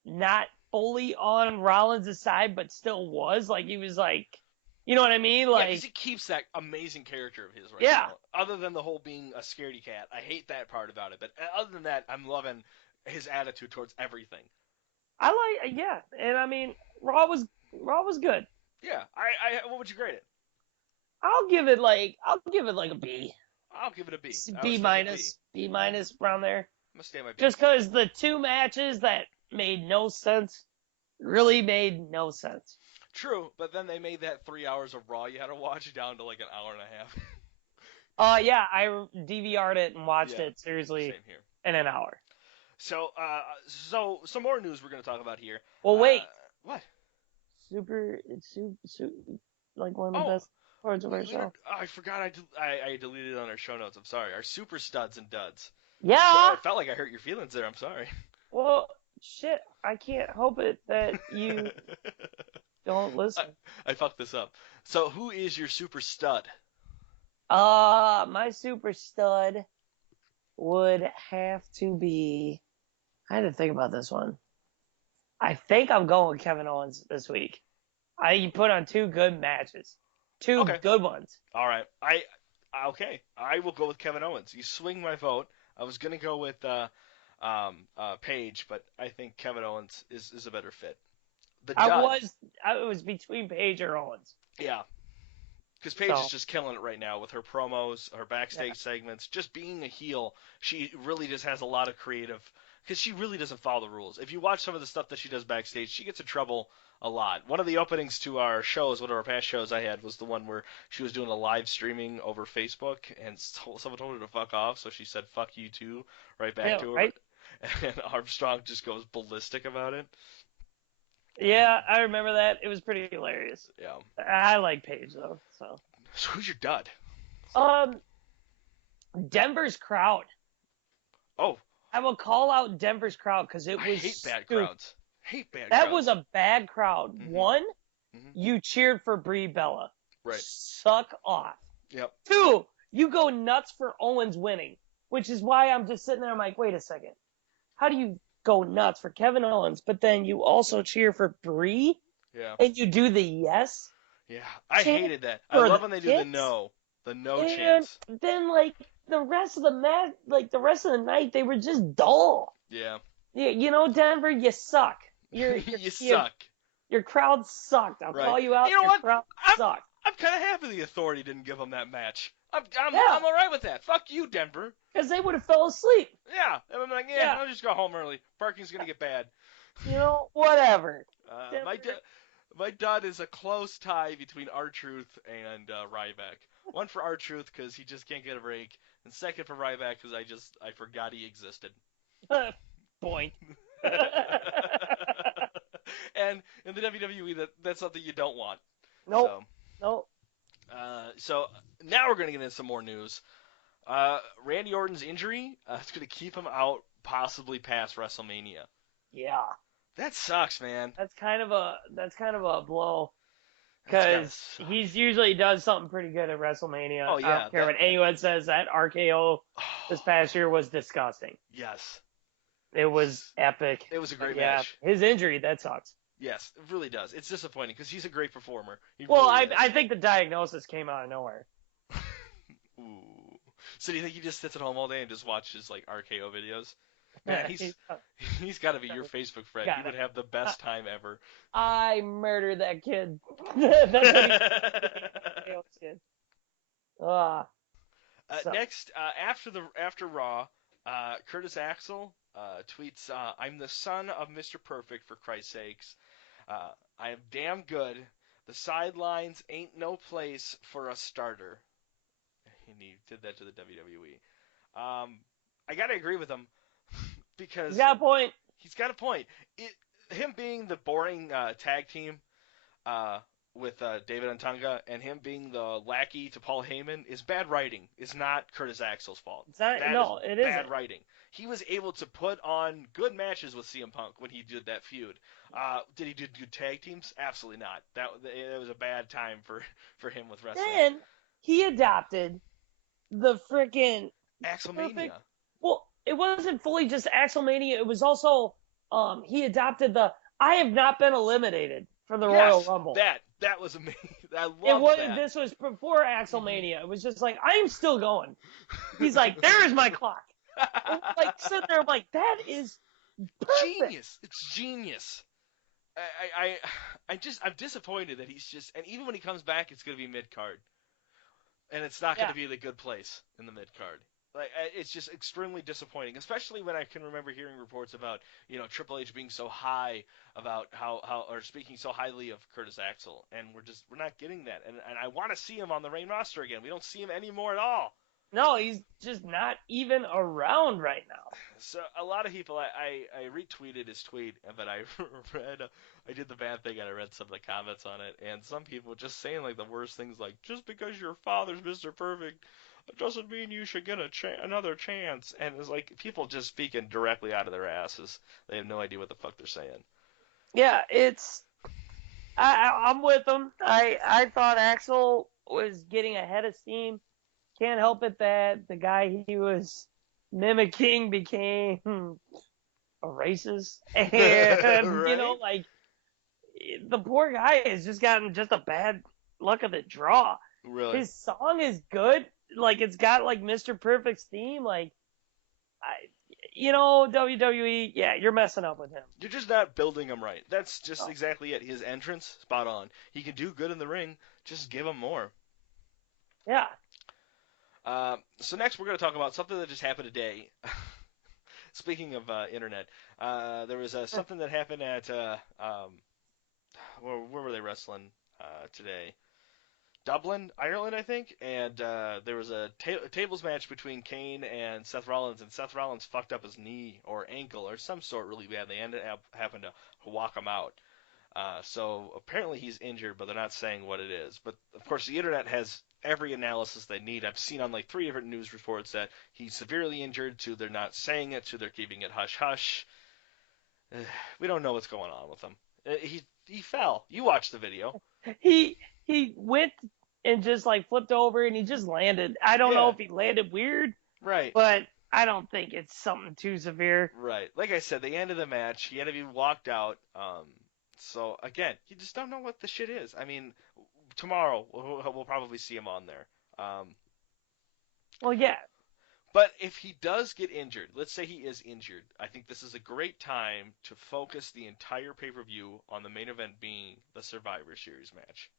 not fully on Rollins' side, but still was. Like, he was like, you know what I mean? Like, because he keeps that amazing character of his right now. Other than the whole being a scaredy cat. I hate that part about it. But other than that, I'm loving his attitude towards everything. And I mean, Raw was good. Yeah, what would you grade it? I'll give it like a B. I'll give it a B. B minus around there. I'm gonna stay my B. Just because the two matches that made no sense, really made no sense. True, but then they made that 3 hours of Raw you had to watch down to like an hour and a half. Yeah, I DVR'd it and watched it seriously in an hour. So some more news we're going to talk about here. Well, wait. What? Super, like one of the best parts of our show. I forgot I deleted it on our show notes. I'm sorry. Our super studs and duds. Yeah. I felt like I hurt your feelings there. I'm sorry. Well, shit. I can't help it that you don't listen. I fucked this up. So who is your super stud? My super stud would have to be I had to think about this one. I think I'm going with Kevin Owens this week. He put on 2 good matches. 2 Okay. good ones. All right. Okay. I will go with Kevin Owens. You swing my vote. I was gonna go with Paige, but I think Kevin Owens is a better fit. It was between Paige or Owens. Yeah. Because Paige is just killing it right now with her promos, her backstage segments, just being a heel. She really just has a lot of creative, because she really doesn't follow the rules. If you watch some of the stuff that she does backstage, she gets in trouble a lot. One of the openings to our shows, one of our past shows I had, was the one where she was doing a live streaming over Facebook, and someone told her to fuck off, so she said "fuck you too" right back to her. Right? And Armstrong just goes ballistic about it. Yeah, I remember that. It was pretty hilarious. Yeah. I like Paige though. So who's your dud? Denver's crowd. Oh. I will call out Denver's crowd because it was. I hate bad crowds. That was a bad crowd. Mm-hmm. 1, you cheered for Brie Bella. Right. Suck off. Yep. 2, you go nuts for Owens winning, which is why I'm just sitting there. I'm like, wait a second. How do you go nuts for Kevin Owens, but then you also cheer for Brie? Yeah. And you do the yes? Yeah. I hated that. I love when they do the no. The no chance. Then, the rest of the match, the rest of the night, they were just dull. Yeah. You know, Denver, you suck. You suck. Your crowd sucked. I'll call you out. You know what? Crowd sucked. I'm kind of happy the Authority didn't give them that match. I'm all right with that. Fuck you, Denver. Because they would have fell asleep. Yeah. I'm like, I'll just go home early. Parking's going to get bad. You know, whatever. My dud is a close tie between R-Truth and Ryback. One for R-Truth because he just can't get a break. And second for Ryback because I forgot he existed. Point. And in the WWE, that's something you don't want. Nope. So now we're going to get into some more news. Randy Orton's injury is going to keep him out possibly past WrestleMania. Yeah. That sucks, man. That's kind of a blow. Because he usually does something pretty good at WrestleMania. Oh, yeah. I don't care what anyone says. That RKO this past year was disgusting. Yes. It was epic. It was a great match. His injury, that sucks. Yes, it really does. It's disappointing because he's a great performer. I think the diagnosis came out of nowhere. Ooh. So do you think he just sits at home all day and just watches RKO videos? Man, he's got to be your Facebook friend. He would have the best time ever. I murdered that kid. That's what he did. Next, after Raw, Curtis Axel tweets, "I'm the son of Mr. Perfect, for Christ's sakes. I am damn good. The sidelines ain't no place for a starter." And he did that to the WWE. I gotta agree with him because he's got a point. He's got a point. Him being the boring tag team with David Otunga and him being the lackey to Paul Heyman is bad writing. It's not Curtis Axel's fault. It is bad writing. He was able to put on good matches with CM Punk when he did that feud. Did he do good tag teams? Absolutely not. That was a bad time for him with wrestling. Then he adopted the freaking Axelmania. Well, it wasn't fully just Axelmania. It was also he adopted the I have not been eliminated from the Royal Rumble. That was amazing. I love that. This was before Axelmania. It was just like, I am still going. He's like, there is my clock. I'm sitting there, I'm like, that is perfect. Genius. It's genius. I'm disappointed that he's just, and even when he comes back, it's going to be mid-card. And it's not going to be the good place in the mid-card. It's just extremely disappointing, especially when I can remember hearing reports about, Triple H being so high about or speaking so highly of Curtis Axel, and we're not getting that. And I want to see him on the main roster again. We don't see him anymore at all. No, he's just not even around right now. So a lot of people, I retweeted his tweet, but I did the bad thing and I read some of the comments on it, and some people just saying the worst things, like, just because your father's Mr. Perfect, it doesn't mean you should get another chance. And it's like people just speaking directly out of their asses. They have no idea what the fuck they're saying. Yeah, I'm with them. I thought Axel was getting ahead of steam. Can't help it that the guy he was mimicking became a racist, and Right? you know, like the poor guy has just gotten just a bad luck of the draw. Really? His song is good, like it's got like Mr. Perfect's theme, like WWE, yeah, you're messing up with him. You're just not building him right. That's just exactly it. His entrance, spot on. He can do good in the ring. Just give him more. Yeah. So next we're going to talk about something that just happened today. Speaking of internet, there was something that happened at where were they wrestling today? Dublin, Ireland, I think, and there was a tables match between Kane and Seth Rollins, and Seth Rollins fucked up his knee or ankle or some sort really bad. They ended up having to walk him out. So apparently he's injured, but they're not saying what it is. But of course the internet has every analysis they need. I've seen on like 3 different news reports that he's severely injured, to they're not saying it, to they're keeping it hush hush. We don't know what's going on with him. He fell. You watched the video. He went and just like flipped over and he just landed. I don't know if he landed weird, right? But I don't think it's something too severe. Right. Like I said, the end of the match, he had to be walked out. So again, you just don't know what the shit is. I mean, tomorrow we'll probably see him on there. Well, yeah. But if he does get injured, let's say he is injured, I think this is a great time to focus the entire pay-per-view on the main event being the Survivor Series match.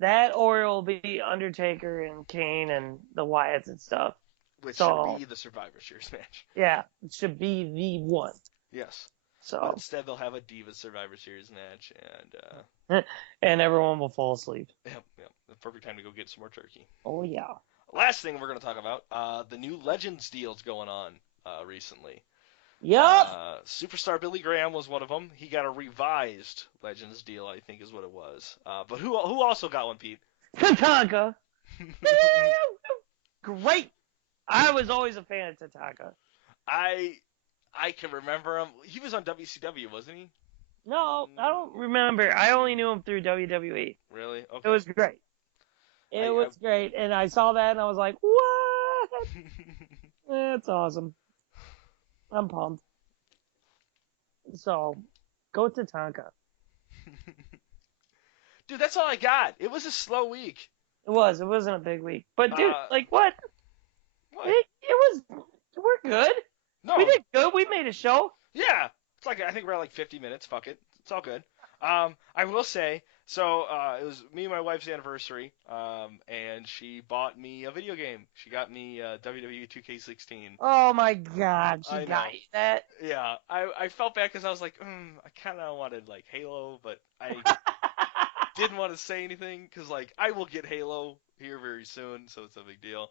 That, or it'll be Undertaker and Kane and the Wyatts and stuff. Which should be the Survivor Series match. Yeah, it should be the one. Yes. So but instead they'll have a Divas Survivor Series match, and and everyone will fall asleep. Yep. The perfect time to go get some more turkey. Oh yeah. Last thing we're going to talk about, the new Legends deals going on recently. Yep. Superstar Billy Graham was one of them. He got a revised Legends deal, I think is what it was. But who also got one, Pete? Tatanka. Great. I was always a fan of Tatanka. I can remember him. He was on WCW, wasn't he? No, I don't remember. I only knew him through WWE. Really? Okay. It was great. It was great. And I saw that and I was like, what? That's awesome. I'm pumped. So, go to Tatanka. Dude, that's all I got. It was a slow week. It was. It wasn't a big week. But, dude, like, what? What? It was, we're good. No. We did good. We made a show. Yeah. It's like, I think we're at like 50 minutes. Fuck it. It's all good. I will say, so it was me and my wife's anniversary, and she bought me a video game. She got me WWE 2K16. Oh my God, she got you that? Yeah, I felt bad because I was like, I kind of wanted like Halo, but I didn't want to say anything because like I will get Halo here very soon, so it's a big deal.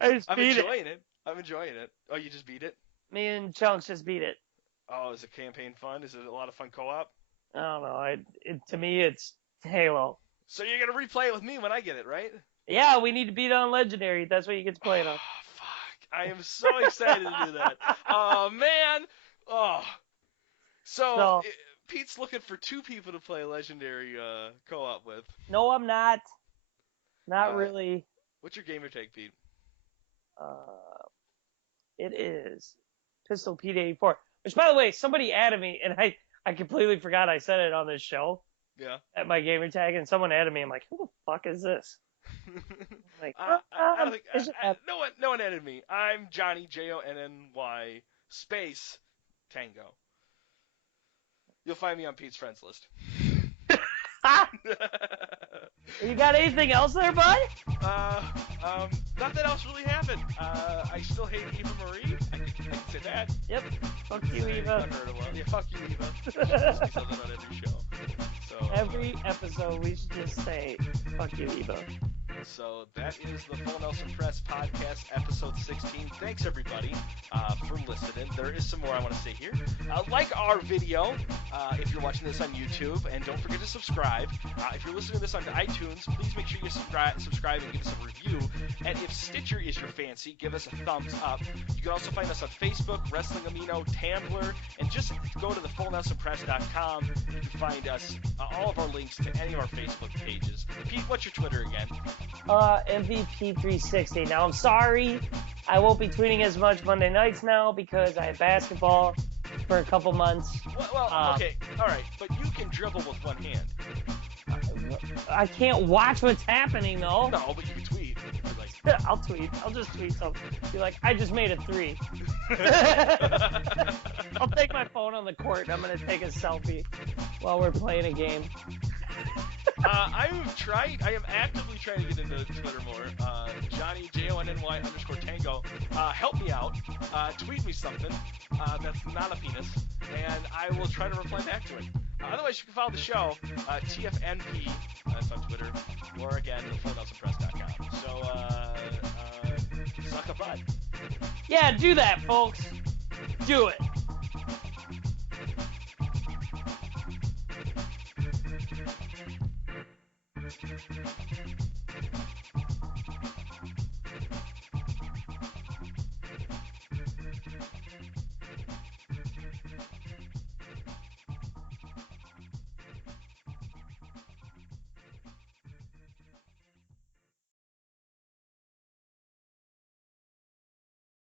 I'm enjoying it. I'm enjoying it. Oh, you just beat it? Me and Chunks just beat it. Oh, is the campaign fun? Is it a lot of fun co-op? I don't know. To me, it's Halo. So you're going to replay it with me when I get it, right? Yeah, we need to beat it on Legendary. That's what you get to play it on. Oh, fuck. I am so excited to do that. Oh, man. Oh. So Pete's looking for 2 people to play Legendary co-op with. No, I'm not. Not really. What's your gamer tag, Pete? It is Pistol Pete 84. Which, by the way, somebody added me, and I completely forgot I said it on this show. Yeah. At my gamer tag, and someone added me. I'm like, who the fuck is this? Like, I don't think no one added me. I'm Johnny JONNY space Tango. You'll find me on Pete's friends list. You got anything else there, bud? Nothing else really happened. I still hate Eva Marie. I can say that. Yep. Fuck you, Eva. I've heard a lot. Yeah, fuck you, Eva. She says that on every show. So, every episode, we should just say, fuck you, Eva. So that is the Full Nelson Press Podcast, episode 16. Thanks, everybody, for listening. There is some more I want to say here. Like our video if you're watching this on YouTube, and don't forget to subscribe. If you're listening to this on iTunes, please make sure you subscribe and give us a review. And if Stitcher is your fancy, give us a thumbs up. You can also find us on Facebook, Wrestling Amino, Tumblr, and just go to thefullnelsonpress.com. You can find us, all of our links to any of our Facebook pages. Pete, what's your Twitter again? MVP360. Now, I'm sorry I won't be tweeting as much Monday nights now because I have basketball for a couple months. Well, okay, all right, but you can dribble with one hand. I can't watch what's happening though. No, but you can tweet. I'll tweet. I'll just tweet something. Be like, I just made a 3. I'll take my phone on the court and I'm going to take a selfie while we're playing a game. I am actively trying to get into Twitter more. Johnny, JONNY_Tango, help me out. Tweet me something that's not a penis, and I will try to reply back to it. Otherwise, you can follow the show, TFNP, that's on Twitter, or again, PhiladelphiaPress.com. So, suck a butt. Yeah, do that, folks. Do it.